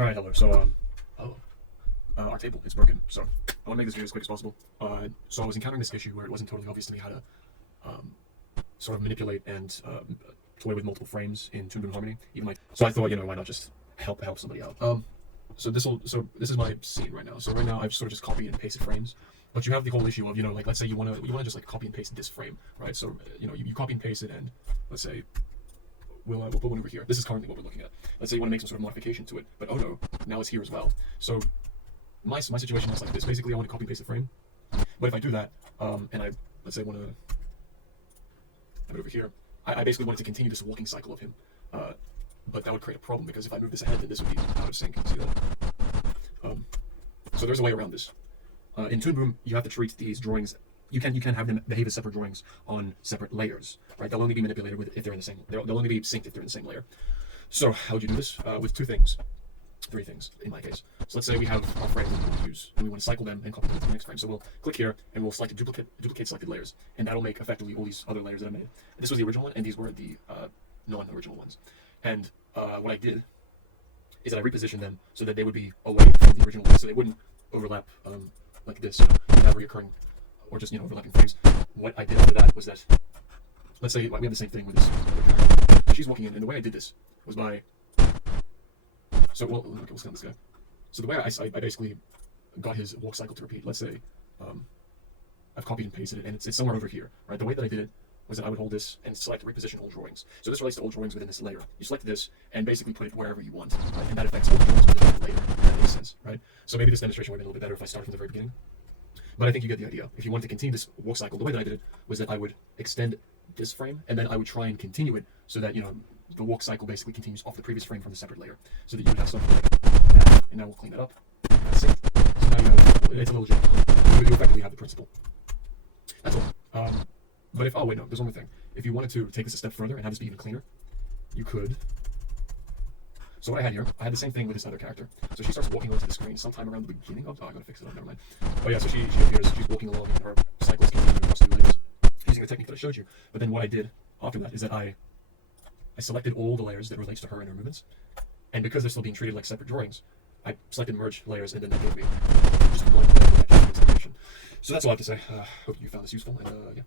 Alright, hello. So, our table is broken, so I want to make this video as quick as possible. So I was encountering this issue where it wasn't totally obvious to me how to sort of manipulate and toy with multiple frames in Toon Harmony. So I thought, why not just help somebody out? So this is my scene right now. So right now I've sort of just copied and pasted frames, but you have the whole issue of like let's say you want to just like copy and paste this frame, right? So you copy and paste it, and let's say we'll put one over here. This is currently what we're looking at. Let's say you want to make some sort of modification to it, but oh no, now it's here as well. So my situation is like this. Basically, I want to copy and paste the frame, but if I do that, and let's say want to have it over here, I basically wanted to continue this walking cycle of him, but that would create a problem because if I move this ahead, then this would be out of sync. See that? So there's a way around this. In Toon Boom, you have to treat these drawings. You can have them behave as separate drawings on separate layers, right? They'll only be manipulated if they're in the same. They'll only be synced if they're in the same layer. So how would you do this? With three things in my case. So let's say we have our frames that we want to use, and we want to cycle them and copy them to the next frame. So we'll click here, and we'll select duplicate selected layers, and that'll make effectively all these other layers that I made. This was the original one, and these were the non-original ones. And what I did is that I repositioned them so that they would be away from the original ones, so they wouldn't overlap like this, without reoccurring or just overlapping frames. What I did after that was that, let's say we have the same thing with this. So she's walking in, and the way I did this was by. So well, okay, let's count this guy. So the way I basically got his walk cycle to repeat. Let's say I've copied and pasted it, and it's somewhere over here, right? The way that I did it was that I would hold this and select reposition all drawings. So this relates to all drawings within this layer. You select this and basically put it wherever you want, right? And that affects all drawings within that layer. If that makes sense, right? So maybe this demonstration would have been a little bit better if I started from the very beginning. But I think you get the idea. If you wanted to continue this walk cycle, the way that I did it was that I would extend this frame, and then I would try and continue it so that the walk cycle basically continues off the previous frame from the separate layer, so that you would have something like that. And now we'll clean that up. That's it. So now it's a little janky. You effectively have the principle. That's all. But if wait, no, there's one more thing. If you wanted to take this a step further and have this be even cleaner, you could. So what I had here, I had the same thing with this other character. So she starts walking onto the screen sometime around the beginning. Oh, I gotta fix it up. Never mind. Oh yeah, so she appears. She's walking along, and her cycle is continuing across the layers using the technique that I showed you. But then what I did after that is that I selected all the layers that relates to her and her movements, and because they're still being treated like separate drawings, I selected merge layers, and then that gave me just one separation. So that's all I have to say. Hope you found this useful, and yeah.